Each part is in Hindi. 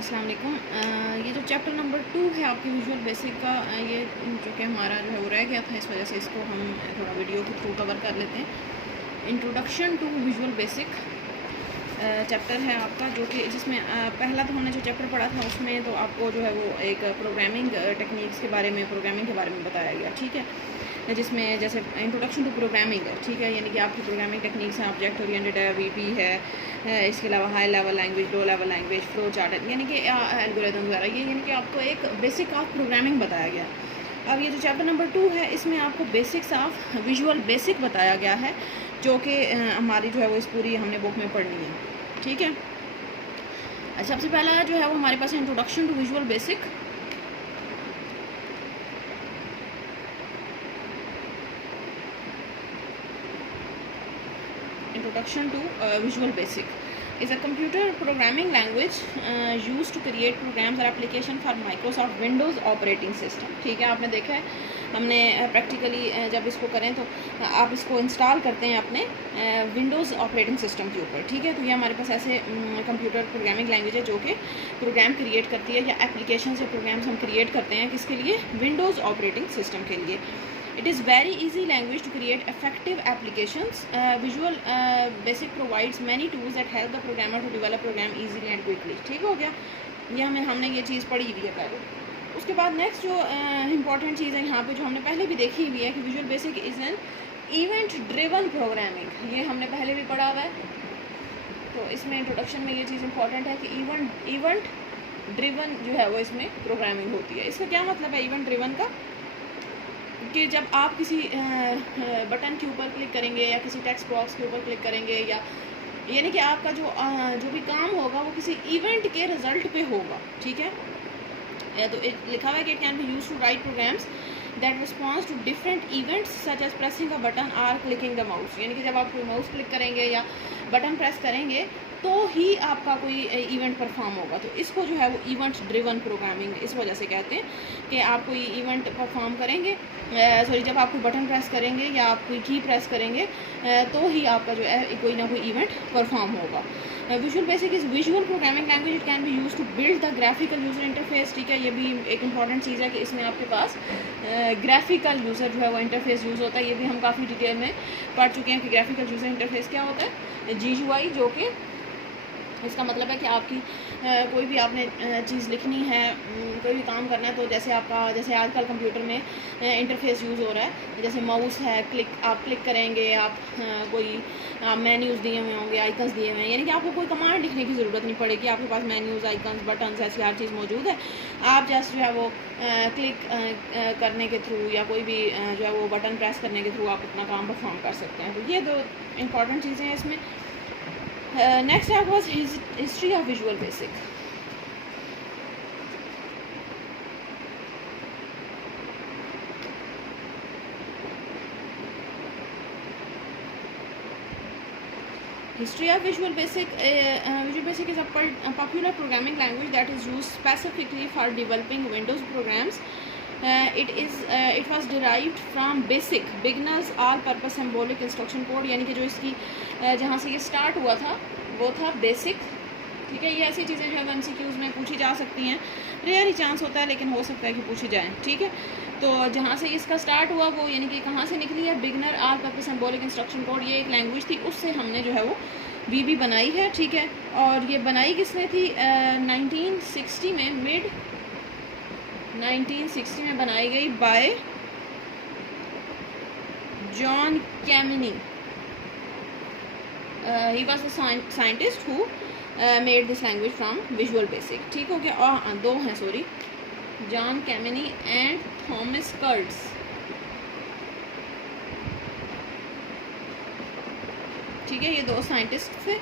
अस्सलाम वालेकुम। ये जो चैप्टर नंबर 2 है आपकी विजुअल बेसिक का, ये जो कि हमारा जो है वो रह गया था, इस वजह से इसको हम थोड़ा वीडियो के थ्रू कवर कर लेते हैं। Introduction to Visual Basic chapter है आपका, जो कि जिसमें पहला तो हमने जो चैप्टर पढ़ा था उसमें तो आपको जो है वो एक प्रोग्रामिंग टेक्निक्स के बारे में, प्रोग्रामिंग के बारे में बताया गया, ठीक है, जिसमें जैसे इंट्रोडक्शन टू प्रोग्रामिंग है, ठीक है, यानी कि आपकी प्रोग्रामिंग टेक्निक्स हैं, ऑब्जेक्ट ओरिएंटेड है, वीपी है, इसके अलावा high level language, low level language, flow chart, यानी कि एल्गोरिथम वगैरह, ये यानी कि आपको एक बेसिक ऑफ प्रोग्रामिंग बताया गया। अब ये जो चैप्टर नंबर 2 है इसमें आपको बेसिक्स ऑफ विजुअल बेसिक बताया गया है, जो कि हमारी जो है वो इस पूरी हमने बुक में पढ़नी है, ठीक है। सबसे पहला जो है वो हमारे पास introduction to Visual Basic. Introduction to Visual Basic is a computer programming language used to create programs or application for Microsoft Windows operating system। ठीक है, आपने देखा है, हमने प्रैक्टिकली जब इसको करें तो आप इसको इंस्टॉल करते हैं अपने विंडोज़ ऑपरेटिंग सिस्टम के ऊपर, ठीक है। तो ये हमारे पास ऐसे कंप्यूटर प्रोग्रामिंग लैंग्वेज है जो कि प्रोग्राम क्रिएट करती है, या एप्लीकेशन से प्रोग्राम्स हम क्रिएट करते हैं, किसके लिए? विंडोज़ ऑपरेटिंग सिस्टम के लिए। It is very easy language to create effective applications. Visual Basic provides many tools that help the programmer to develop program easily and quickly। ठीक हो गया, ये हमने ये चीज़ पढ़ी हुई है पहले। उसके बाद नेक्स्ट जो इम्पॉर्टेंट चीज़ है यहाँ पे, जो हमने पहले भी देखी हुई है, कि visual Basic is an event driven programming. ये हमने पहले भी पढ़ा हुआ है, तो इसमें इंट्रोडक्शन में ये चीज़ इम्पॉर्टेंट है कि इवेंट ड्रिवन जो है वो इसमें प्रोग्रामिंग होती है। इसका क्या मतलब है इवेंट ड्रिवन का? कि जब आप किसी बटन के ऊपर क्लिक करेंगे या किसी टेक्स्ट बॉक्स के ऊपर क्लिक करेंगे, या यानी कि आपका जो भी काम होगा वो किसी इवेंट के रिजल्ट पे होगा, ठीक है। तो लिखा हुआ है कि it can be use to write programs that response to different events such as pressing a button or clicking the mouse. यानी कि जब आप कोई माउस क्लिक करेंगे या बटन प्रेस करेंगे तो ही आपका कोई इवेंट परफॉर्म होगा। तो इसको जो है वो इवेंट ड्रिवन प्रोग्रामिंग इस वजह से कहते हैं कि आप कोई इवेंट परफॉर्म करेंगे, जब आप कोई बटन प्रेस करेंगे या आप कोई की प्रेस करेंगे तो ही आपका जो है कोई ना कोई इवेंट परफॉर्म होगा। Visual Basic is visual programming language. It can be use to build the graphical user interface, ठीक है। ये भी एक इंपॉर्टेंट चीज़ है कि इसमें आपके पास ग्राफिकल यूज़र जो है वो इंटरफेस यूज़ होता है। ये भी हम काफ़ी डिटेल में पढ़ चुके हैं कि ग्राफिकल यूज़र इंटरफेस क्या होता है। GUI, जो कि इसका मतलब है कि आपकी कोई भी आपने चीज़ लिखनी है, कोई भी काम करना है, तो जैसे आजकल कंप्यूटर में इंटरफेस यूज़ हो रहा है, जैसे माउस है, आप क्लिक करेंगे, आप कोई मेन्यूज़ दिए हुए होंगे, आइकन्स दिए हुए हैं, यानी कि आपको कोई कमांड लिखने की ज़रूरत नहीं पड़ेगी, आपके पास मेन्यूज़, आइकन्स, बटन्स, ऐसी हर चीज़ मौजूद है। आप जस्ट जो है वो क्लिक करने के थ्रू या कोई भी जो है वो बटन प्रेस करने के थ्रू आप अपना काम परफॉर्म कर सकते हैं। तो ये दो इंपॉर्टेंट चीज़ें हैं इसमें। नेक्स्ट है was history of Visual basic. History of Visual Basic. Visual Basic is a popular programming language that is used specifically for developing Windows programs. It was derived from BASIC, Beginners All-Purpose Symbolic Instruction Code, यानी कि जो इसकी जहाँ से ये स्टार्ट हुआ था वो था बेसिक, ठीक है। ये ऐसी चीज़ें जो है MCQs में पूछी जा सकती हैं, रेयर ही चांस होता है लेकिन हो सकता है कि पूछी जाए, ठीक है। तो जहाँ से इसका स्टार्ट हुआ वो यानी कि कहाँ से निकली है? Beginner all purpose symbolic instruction code, ये एक लैंग्वेज थी, उससे हमने जो है वो VB बनाई है, ठीक है। और ये बनाई किसने थी? 1960 में, मिड 1960 में बनाई गई by John Kemeny. He was a scientist who made this language from Visual Basic, ठीक हो गया। और दो हैं, sorry, John Kemeny and Thomas Kurtz, ठीक है। ये दो साइंटिस्ट थे,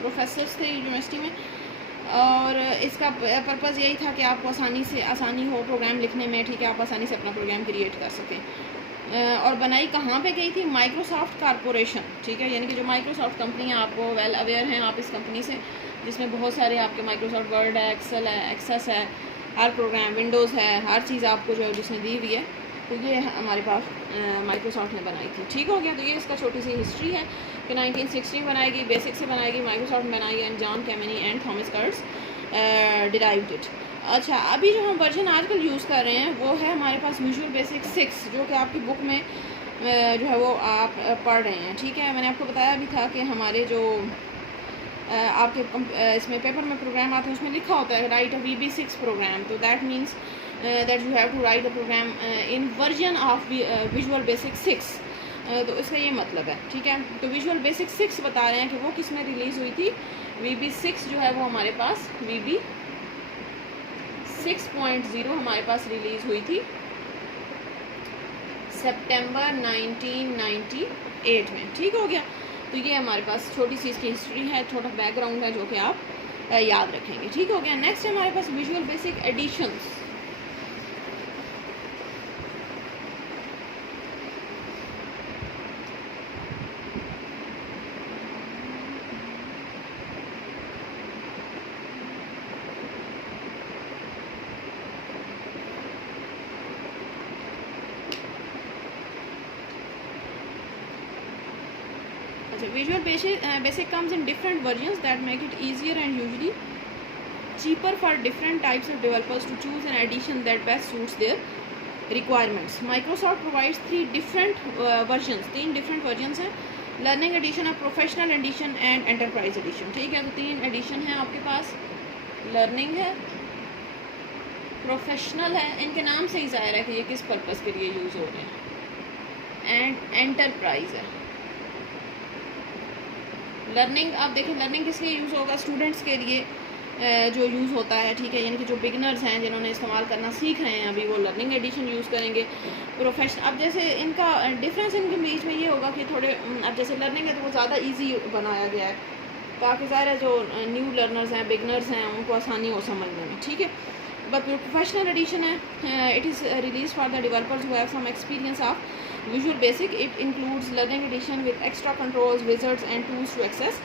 प्रोफेसर्स थे यूनिवर्सिटी में, और इसका पर्पज़ यही था कि आपको आसानी हो प्रोग्राम लिखने में, ठीक है, आप आसानी से अपना प्रोग्राम क्रिएट कर सकें। और बनाई कहाँ पे गई थी? माइक्रोसॉफ्ट कॉरपोरेशन, ठीक है, यानी कि जो माइक्रोसॉफ्ट कंपनी है, आपको वेल अवेयर हैं आप इस कंपनी से, जिसमें बहुत सारे आपके माइक्रोसॉफ्ट वर्ड है, एक्सेल है, एक्सेस है, हर प्रोग्राम, विंडोज़ है, हर चीज़ आपको जो है जिसने दी हुई है, तो ये हमारे पास माइक्रोसॉफ्ट ने बनाई थी, ठीक हो गया। तो ये इसका छोटी सी हिस्ट्री है कि 1960 में बनाई गई, बेसिक से बनाई गई, माइक्रोसॉफ्ट बनाई, and John Kemeny and Thomas Kurtz derived it. अच्छा, अभी जो हम वर्जन आजकल यूज़ कर रहे हैं वो है हमारे पास विजुअल बेसिक 6, जो कि आपकी बुक में जो है वो आप पढ़ रहे हैं। ठीक है, मैंने आपको बताया भी था कि हमारे जो आपके इसमें पेपर में प्रोग्राम आते हैं उसमें लिखा होता है राइट अ VB6 प्रोग्राम, तो that means that you have to write a program in version of Visual Basic 6। तो इसका ये मतलब है। ठीक है, तो विजुअल बेसिक 6 बता रहे हैं कि वो किस में रिलीज़ हुई थी। VB6 जो है वो हमारे पास VB 6.0 हमारे पास रिलीज़ हुई थी सितंबर 1998 में। ठीक हो गया, तो ये हमारे पास छोटी सी इसकी हिस्ट्री है, छोटा बैकग्राउंड है जो कि आप याद रखेंगे। ठीक हो गया, नेक्स्ट है हमारे पास Visual Basic editions. Visual basic comes in different versions that make it easier and usually cheaper for different types of developers to choose an edition that best suits their requirements. Microsoft provides तीन different versions हैं, लर्निंग एडिशन है, professional edition and enterprise edition. ठीक है, तो 3 एडिशन है आपके पास, लर्निंग है, प्रोफेशनल है, इनके नाम से ही ज़ाहिर है कि ये किस पर्पज़ के लिए यूज़ हो रहे हैं, एंड एंटरप्राइज है। लर्निंग, आप देखें लर्निंग किस लिए यूज़ होगा, स्टूडेंट्स के लिए जो यूज़ होता है। ठीक है, यानी कि जो बिगनर्स हैं जिन्होंने इस्तेमाल करना सीख रहे हैं अभी, वो लर्निंग एडिशन यूज़ करेंगे। प्रोफेशनल, अब जैसे इनका डिफरेंस इनके बीच में ये होगा कि थोड़े, अब जैसे लर्निंग है तो वो ज़्यादा इजी बनाया गया है ताकि ज़ाहिर जो न्यू लर्नर्स हैं, बिगनर्स हैं, उनको आसानी हो समझने में। ठीक है, बट प्रोफेशनल एडिशन है, it is release for the developers who have some experience of Visual Basic. It includes learning edition with extra controls, wizards and tools to access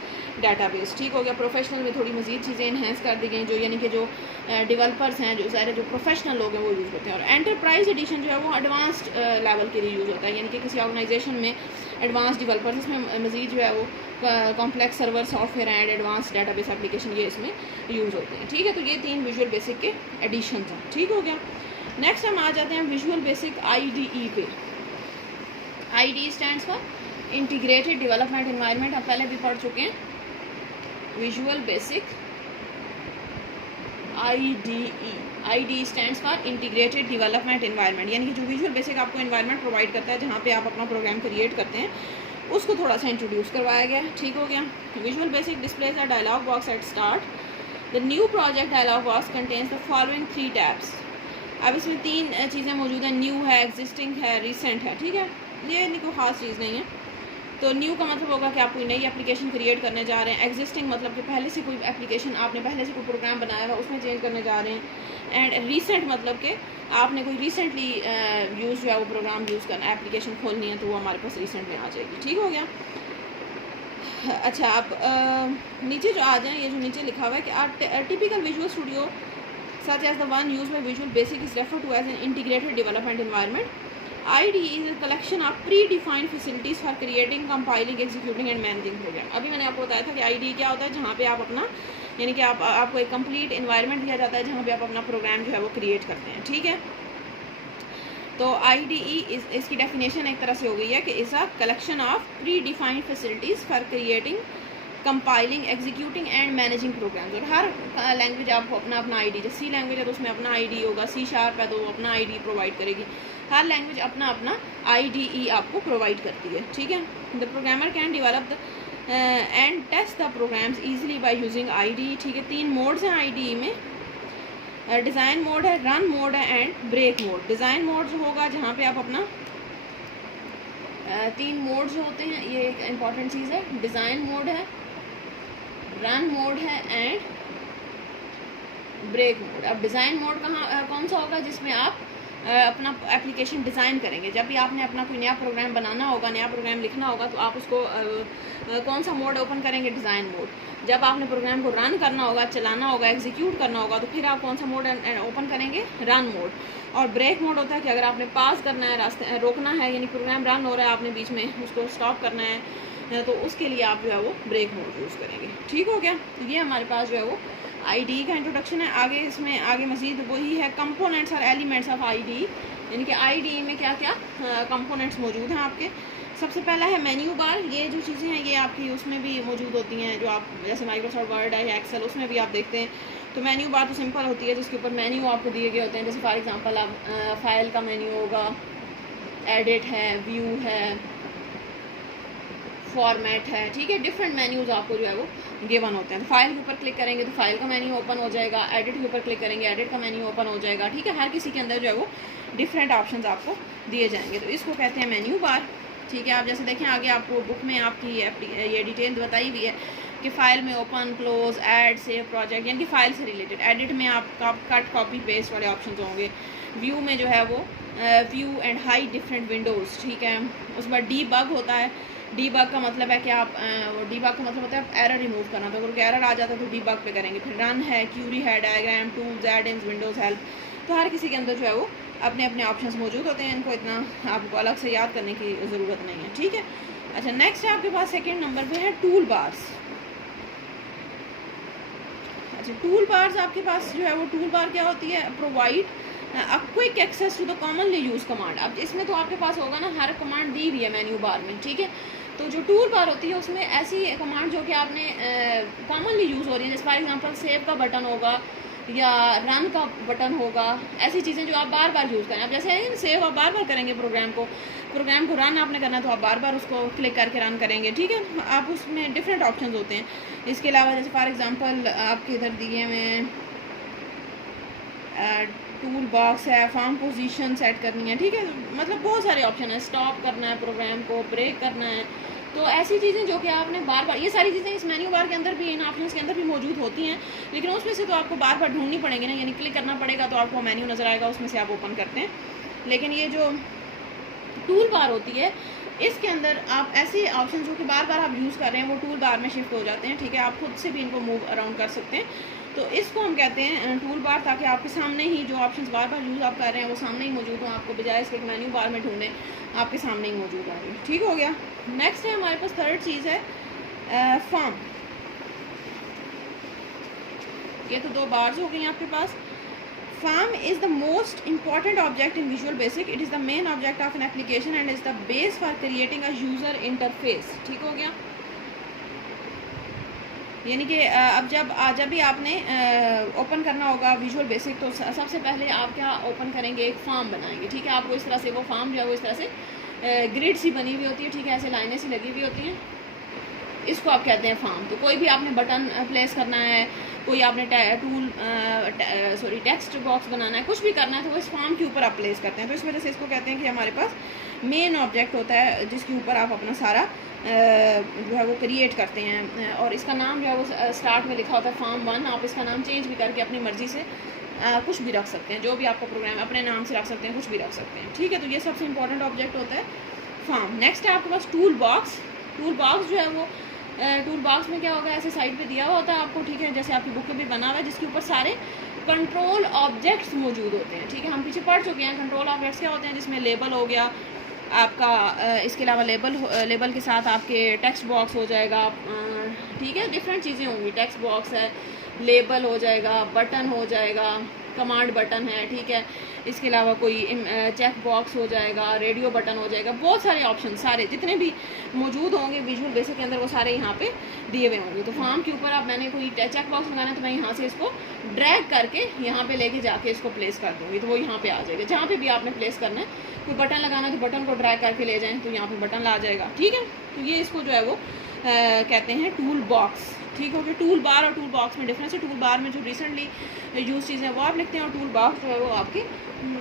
database. ठीक हो गया, प्रोफेशनल में थोड़ी मज़ीद चीज़ें इन्हेंस कर दी गई जो यानी कि जो डेवलपर्स हैं, जो सारे जो प्रोफेशनल लोग हैं वो यूज़ करते हैं। और एंटरप्राइज एडिशन जो है वो एडवांस्ड लेवल के लिए यूज़ होता है, यानी कि किसी ऑर्गेनाइजेशन में एडवांस डेवलपर्स, इसमें मज़ीद जो है वो complex server software and advance database application ये इसमें यूज़ होते हैं। ठीक है, तो ये 3 विजुअल बेसिक के एडिशन हैं। ठीक हो गया, नेक्स्ट हम आ जाते हैं विजुअल बेसिक IDE पे। IDE stands for integrated development environment, आप पहले भी पढ़ चुके हैं। Visual basic IDE stands for integrated development environment, यानी कि जो विजुअल बेसिक आपको एनवायरनमेंट प्रोवाइड करता है जहाँ पे आप अपना प्रोग्राम क्रिएट करते हैं, उसको थोड़ा सा इंट्रोड्यूस करवाया गया है। ठीक हो गया, Visual Basic displays a dialog box at start. The new project dialog box contains the following 3 tabs. अब इसमें 3 चीज़ें मौजूद हैं, न्यू है, एग्जिस्टिंग है, रिसेंट है। ठीक है, ये कोई ख़ास चीज़ नहीं है। तो न्यू का मतलब होगा कि आप कोई नई एप्लीकेशन क्रिएट करने जा रहे हैं। एग्जिस्टिंग मतलब कि पहले से कोई एप्लीकेशन, आपने पहले से कोई प्रोग्राम बनाया हुआ उसमें चेंज करने जा रहे हैं। एंड रिसेंट मतलब कि आपने कोई रिसेंटली यूज़ जो है वो प्रोग्राम यूज़ करना, एप्लीकेशन खोलनी है तो वो हमारे पास रिसेंट में आ जाएगी। ठीक हो गया, अच्छा आप नीचे जो आ जाएँ, ये जो नीचे लिखा हुआ है कि typical visual studio such as the one used by Visual Basic is referred to as an integrated development environment. IDE is a collection of predefined facilities for creating, compiling, executing and managing program. अभी मैंने आपको बताया था कि IDE क्या होता है, जहाँ पे आप अपना यानी कि आपको एक कंप्लीट इन्वायरमेंट दिया जाता है जहाँ पे आप अपना प्रोग्राम जो है वो क्रिएट करते हैं। ठीक है, तो IDE इसकी डेफिनेशन एक तरह से हो गई है कि is a collection of predefined facilities for creating, compiling, executing and managing programs. और हर लैंग्वेज आपको अपना आईडी, जैसे सी लैंग्वेज है तो उसमें अपना आईडी होगा, C# है तो वो अपना आईडी प्रोवाइड करेगी। हर लैंग्वेज अपना IDE आपको प्रोवाइड करती है। ठीक है, the programmer can develop and test the programs easily by using IDE। ठीक है, 3 मोड्स हैं IDE में, डिज़ाइन मोड है, रन मोड है and break mode. Design mode जो होगा जहाँ पे आप अपना 3 मोड जो होते हैं, ये एक इम्पॉर्टेंट चीज़ है। डिज़ाइन मोड है, रन मोड है एंड ब्रेक मोड। अब डिज़ाइन मोड कौन सा होगा, जिसमें आप अपना एप्लीकेशन डिज़ाइन करेंगे। जब भी आपने अपना कोई नया प्रोग्राम बनाना होगा, नया प्रोग्राम लिखना होगा, तो आप उसको कौन सा मोड ओपन करेंगे, डिज़ाइन मोड। जब आपने प्रोग्राम को रन करना होगा, चलाना होगा, एग्जीक्यूट करना होगा, तो फिर आप कौन सा मोड ओपन करेंगे, रन मोड। और ब्रेक मोड होता है कि अगर आपने पास करना है, रास्ते रोकना है, यानी प्रोग्राम रन हो रहा है, आपने बीच में उसको स्टॉप करना है, तो उसके लिए आप जो है वो ब्रेक मोड यूज़ करेंगे। ठीक हो गया। तो ये हमारे पास जो है वो IDE का इंट्रोडक्शन है। आगे इसमें आगे मज़ीद वही है कंपोनेंट्स और एलिमेंट्स ऑफ IDE, यानी कि IDE में क्या क्या कंपोनेंट्स मौजूद हैं आपके। सबसे पहला है मेन्यू बार। ये जो चीज़ें हैं ये आपकी उसमें भी मौजूद होती हैं, जो आप जैसे माइक्रोसॉफ्ट वर्ड है या एक्सेल, उसमें भी आप देखते हैं। तो मेन्यू बार तो सिंपल होती है, जिसके ऊपर मेन्यू आपको दिए गए होते हैं। जैसे फॉर एग्जांपल आप फाइल का मेन्यू होगा, एडिट है, व्यू है, फॉर्मेट है, ठीक है, डिफरेंट मेन्यूज आपको जो है वो गिवन होते हैं। तो फाइल के ऊपर क्लिक करेंगे तो फाइल का मेन्यू ओपन हो जाएगा, एडिट के ऊपर क्लिक करेंगे एडिट का मेन्यू ओपन हो जाएगा। ठीक है, हर किसी के अंदर जो है वो डिफरेंट ऑप्शंस आपको दिए जाएंगे, तो इसको कहते हैं मेन्यू बार। ठीक है, आप जैसे देखें आगे आपको बुक में आपकी ये डिटेल बताई हुई है कि फ़ाइल में open, close, add, save project, यानी कि फ़ाइल से रिलेटेड। एडिट में आपका कट, कॉपी, पेस्ट वाले ऑप्शन होंगे। व्यू में जो है वो view and hide different Windows. ठीक है, उसके बाद डीबग होता है। डीबग का मतलब है कि आप डीबग का मतलब होता है एरर रिमूव करना। तो अगर एरर आ जाता है तो डीबग पे करेंगे। फिर रन है, क्यूरी है, डायग्राम, टूल्स, एड-इन्स, विंडोज़ हेल्प। तो हर किसी के अंदर जो है वो अपने अपने ऑप्शंस मौजूद होते हैं, इनको इतना आपको अलग से याद करने की ज़रूरत नहीं है। ठीक है, अच्छा नेक्स्ट है आपके पास सेकंड नंबर पे है टूल बार्स। अच्छा, टूल बार्स आपके पास जो है वो टूल बार क्या होती है? Provide a quick access to the commonly use command. अब इसमें तो आपके पास होगा ना, हर कमांड दी हुई है मेन्यू बार में। ठीक है, तो जो टूल बार होती है उसमें ऐसी कमांड जो कि आपने कॉमनली यूज़ हो रही है, जैसे फॉर एग्जांपल सेव का बटन होगा या रन का बटन होगा, ऐसी चीज़ें जो आप बार बार यूज़ करें। अब जैसे सेव आप बार बार करेंगे प्रोग्राम को रन आपने करना है तो आप बार बार उसको क्लिक करके रन करेंगे। ठीक है, आप उसमें डिफरेंट ऑप्शंस होते हैं। इसके अलावा जैसे फॉर एग्जांपल आपके इधर दिए में टूल बॉक्स है, फॉर्म पोजीशन सेट करनी है। ठीक है, मतलब बहुत सारे ऑप्शन है, स्टॉप करना है प्रोग्राम को, ब्रेक करना है। तो ऐसी चीज़ें जो कि आपने बार बार, ये सारी चीज़ें इस मेन्यू बार के अंदर भी, इन ऑप्शंस के अंदर भी मौजूद होती हैं, लेकिन उसमें से तो आपको बार बार ढूंढनी पड़ेगी ना, यानी क्लिक करना पड़ेगा तो आपको मेन्यू नज़र आएगा, उसमें से आप ओपन करते हैं। लेकिन ये जो टूल बार होती है इसके अंदर आप ऐसे ऑप्शन जो कि बार बार आप यूज़ कर रहे हैं वो टूल बार में शिफ्ट हो जाते हैं। ठीक है, आप खुद से भी इनको मूव अराउंड कर सकते हैं। तो इसको हम कहते हैं टूल बार, ताकि आपके सामने ही जो ऑप्शंस बार बार यूज़ आप कर रहे हैं वो सामने ही मौजूद हों, आपको बजाय इसके मेन्यू बार में ढूंढें, आपके सामने ही मौजूद होंगे। ठीक हो गया। नेक्स्ट है हमारे पास थर्ड चीज़ है फॉर्म। ये तो दो बार्स हो गई आपके पास। Form is the most important object in Visual Basic. It is the main object of an application and is the base for creating a user interface. ठीक हो गया, यानी कि अब जब भी आपने ओपन करना होगा विजुअल बेसिक तो सबसे पहले आप क्या ओपन करेंगे, एक फॉर्म बनाएंगे। ठीक है, आपको इस तरह से वो फॉर्म जो है वो इस तरह से ग्रिड सी बनी हुई होती है। ठीक है, ऐसे लाइनें सी लगी हुई होती हैं, इसको आप कहते हैं फॉर्म। तो कोई भी आपने बटन प्लेस करना है, कोई आपने टेक्स्ट बॉक्स बनाना है, कुछ भी करना है तो वो इस फॉर्म के ऊपर आप प्लेस करते हैं। तो इस वजह से इसको कहते हैं कि हमारे पास मेन ऑब्जेक्ट होता है जिसके ऊपर आप अपना सारा जो है वो क्रिएट करते हैं। और इसका नाम जो है वो स्टार्ट में लिखा होता है फॉर्म 1। आप इसका नाम चेंज भी करके अपनी मर्ज़ी से कुछ भी रख सकते हैं, जो भी आपका प्रोग्राम है अपने नाम से रख सकते हैं, कुछ भी रख सकते हैं। ठीक है, तो ये सबसे इंपॉर्टेंट ऑब्जेक्ट होता है फॉर्म। नेक्स्ट है आपके पास टूल बॉक्स। टूल बॉक्स जो है वो टूल बॉक्स में क्या होगा, ऐसे साइड पे दिया हुआ होता है आपको। ठीक है, जैसे आपकी बुक में भी बना हुआ है, जिसके ऊपर सारे कंट्रोल ऑब्जेक्ट्स मौजूद होते हैं। ठीक है, हम पीछे पढ़ चुके हैं कंट्रोल ऑब्जेक्ट्स क्या होते हैं, जिसमें लेबल हो गया आपका, इसके अलावा लेबल के साथ आपके टेक्स्ट बॉक्स हो जाएगा। ठीक है, डिफरेंट चीज़ें होंगी, टेक्स्ट बॉक्स है, लेबल हो जाएगा, बटन हो जाएगा, कमांड बटन है। ठीक है, इसके अलावा कोई चेक बॉक्स हो जाएगा, रेडियो बटन हो जाएगा, बहुत सारे ऑप्शन सारे जितने भी मौजूद होंगे विजुअल बेसिक के अंदर वो सारे यहाँ पे दिए हुए होंगे। तो फॉर्म के ऊपर आप मैंने कोई चेक बॉक्स लगाना है तो मैं यहाँ से इसको ड्रैग करके यहाँ पे लेके जाके इसको प्लेस कर दूँगी, तो वो यहाँ पे आ जाएगा। जहाँ पे भी आपने प्लेस करना है, कोई बटन लगाना है तो बटन को ड्रैग करके ले जाएँ तो यहाँ पर बटन ला जाएगा। ठीक है, तो ये इसको जो है वो कहते हैं टूल बॉक्स। ठीक हो गया। टूल बार और टूल बॉक्स में डिफरेंस है। टूल बार में जो रिसेंटली यूज चीज़ें हैं वो आप लिखते हैं, और टूल बॉक्स जो है वो आपके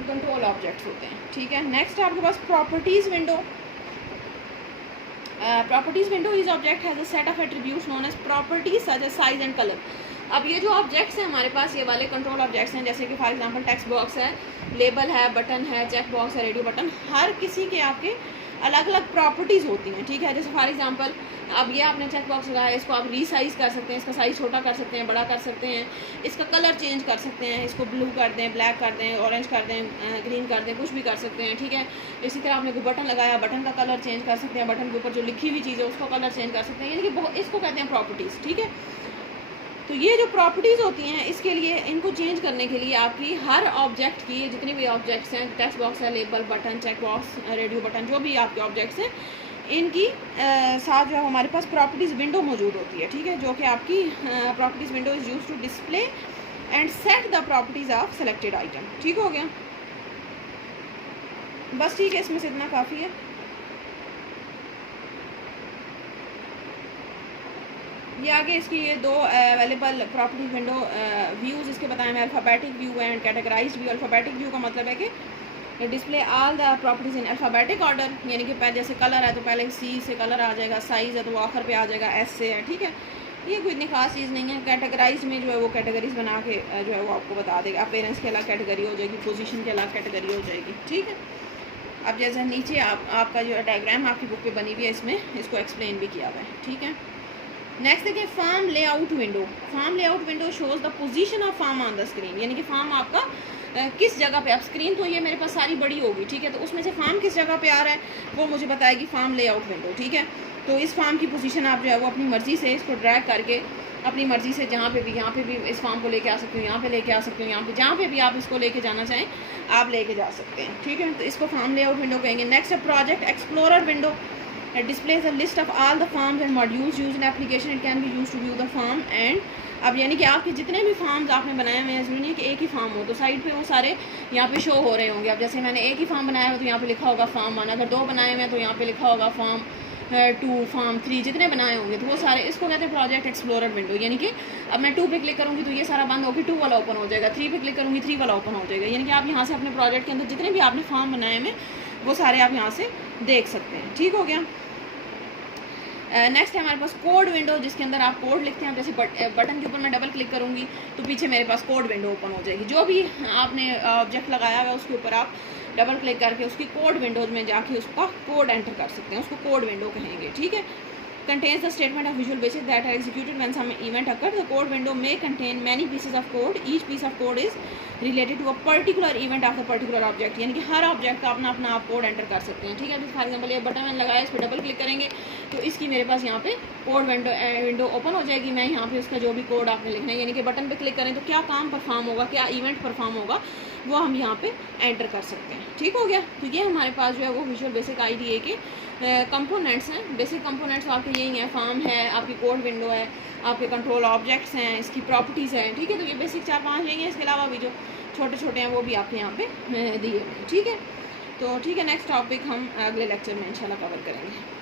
कंट्रोल ऑब्जेक्ट्स होते हैं। ठीक है, नेक्स्ट है आपके पास properties window. Properties window is object has a set of attributes known as properties such as size and colour. अब ये जो ऑब्जेक्ट्स हैं हमारे पास, ये वाले कंट्रोल ऑब्जेक्ट्स हैं, जैसे कि फॉर एग्जांपल टेक्स्ट बॉक्स है, लेबल है, बटन है, चेक बॉक्स है, रेडियो बटन, हर किसी के आपके अलग अलग प्रॉपर्टीज़ होती हैं, ठीक है। जैसे फॉर एग्जांपल अब ये आपने चेक बॉक्स लगाया, इसको आप रीसाइज़ कर सकते हैं, इसका साइज़ छोटा कर सकते हैं, बड़ा कर सकते हैं, इसका कलर चेंज कर सकते हैं, इसको ब्लू कर दें, ब्लैक कर दें, ऑरेंज कर दें, ग्रीन कर दें, कुछ भी कर सकते हैं, ठीक है। इसी तरह आपने कोई बटन लगाया, बटन का कलर चेंज कर सकते हैं, बटन के ऊपर जो लिखी हुई चीज़ है उसका कलर चेंज कर सकते हैं, यानी कि बहुत, इसको कहते हैं प्रॉपर्टीज़, ठीक है। तो ये जो प्रॉपर्टीज़ होती हैं, इसके लिए इनको चेंज करने के लिए आपकी हर ऑब्जेक्ट की, जितनी भी ऑब्जेक्ट्स हैं, टेक्स्ट बॉक्स है, label, button, check box, radio button, जो भी आपके ऑब्जेक्ट्स हैं, इनकी साथ जो है हमारे पास प्रॉपर्टीज़ विंडो मौजूद होती है, ठीक है, जो कि आपकी properties window is use to display and set the properties of selected item. ठीक हो गया, बस ठीक है, इसमें से इतना काफ़ी है। ये आगे इसकी ये दो अवेलेबल प्रॉपर्टीज विंडो व्यूज़ इसके बताए हैं, alphabetic view and categorised view. Alphabetic view का मतलब है कि display all the properties in alphabetic order, यानी कि पहले जैसे कलर है तो पहले सी से कलर आ जाएगा, साइज़ है तो वो आखिर पे आ जाएगा, एस से है, ठीक है। ये कोई इतनी खास चीज़ नहीं है। कैटेगराइज में जो है वो कैटेगरीज बना के जो है वो आपको बता देगा, अपेरेंस की अलग कैटेगरी हो जाएगी, पोजीशन की अलग कैटेगरी हो जाएगी, ठीक है। अब जैसे नीचे आपका जो डायग्राम आपकी बुक पे बनी हुई है, इसमें इसको एक्सप्लेन भी किया हुआ है, ठीक है। नेक्स्ट देखिए form layout window. Form layout window shows the position of form on the screen, यानी कि फॉर्म आपका किस जगह पे, आप स्क्रीन तो ये मेरे पास सारी बड़ी होगी, ठीक है, तो उसमें से फॉर्म किस जगह पे आ रहा है वो मुझे बताएगी फॉर्म लेआउट विंडो, ठीक है। तो इस फॉर्म की पोजीशन आप जो है वो अपनी मर्ज़ी से इसको ड्रैग करके अपनी मर्ज़ी से जहाँ पे भी, यहाँ पे भी इस फॉर्म को लेके आ सकती हूँ, यहाँ पे लेके आ सकती हूँ, यहाँ पे जहाँ पे भी आप इसको लेके जाना चाहें आप लेके जा सकते हैं, ठीक है। तो इसको फॉर्म लेआउट विंडो कहेंगे। नेक्स्ट है project explorer window. It displays a list of all the forms and modules used in application. It can be used to view the form and अब यानी कि आपके जितने भी फॉर्म्स आपने बनाए हुए हैं, ज़रूरी नहीं कि एक ही फॉर्म हो, तो साइड पे वो सारे यहाँ पे शो हो रहे होंगे। अब जैसे मैंने एक ही फॉर्म बनाया है तो यहाँ पे लिखा होगा फॉर्म 1, अगर 2 बनाए हुए हैं तो यहाँ पे लिखा होगा फॉर्म 2, फॉर्म 3, जितने बनाए होंगे तो वो सारे, इसको कहते हैं प्रोजेक्ट एक्सप्लोरर विंडो। यानी कि अब मैं 2 पे क्लिक करूँगी तो ये सारा बंद होकर 2 वाला ओपन हो जाएगा, 3 पे क्लिक करूँगी 3 वाला ओपन हो जाएगा, यानी कि आप यहाँ से अपने प्रोजेक्ट के अंदर जितने भी आपने फॉर्म बनाए हुए वो सारे आप यहाँ से देख सकते हैं, ठीक हो गया। नेक्स्ट है हमारे पास कोड विंडो, जिसके अंदर आप कोड लिखते हैं। जैसे बटन के ऊपर मैं डबल क्लिक करूँगी तो पीछे मेरे पास कोड विंडो ओपन हो जाएगी। जो भी आपने ऑब्जेक्ट लगाया हुआ उसके ऊपर आप डबल क्लिक करके उसकी कोड विंडोज में जाके उसका कोड एंटर कर सकते हैं, उसको कोड विंडो कहेंगे, ठीक है। Contains the statement of Visual Basic that are executed when some event occurs. The code window may contain many pieces of code. Each piece of code is related to a particular event of the particular object. यानी कि हर ऑब्जेक्ट का अपना अपना आप कोड एंटर कर सकते हैं, ठीक है। जैसे फॉर एग्जांपल ये बटन मैंने लगाया, इस पर डबल क्लिक करेंगे तो इसकी मेरे पास यहाँ पे कोड विंडो ओपन हो जाएगी। मैं यहाँ पे उसका जो भी कोड आपने लिखना है, यानी कि बटन पे क्लिक करें तो क्या काम परफॉर्म होगा, क्या इवेंट परफॉर्म होगा, वो हम यहाँ पे एंटर कर सकते हैं, ठीक हो गया। तो ये हमारे पास जो है वो विजुअल बेसिक आईडीए के कंपोनेंट्स हैं। बेसिक कंपोनेंट्स आपके यही हैं, फॉर्म है, आपकी कोड विंडो है, आपके कंट्रोल ऑब्जेक्ट्स हैं, इसकी प्रॉपर्टीज़ हैं, ठीक है। तो ये बेसिक 4-5 यही हैं। इसके अलावा भी जो छोटे छोटे हैं वो भी आपके यहाँ पे दिए हुए हैं, ठीक है। तो ठीक है, नेक्स्ट टॉपिक हम अगले लेक्चर में इंशाल्लाह कवर करेंगे।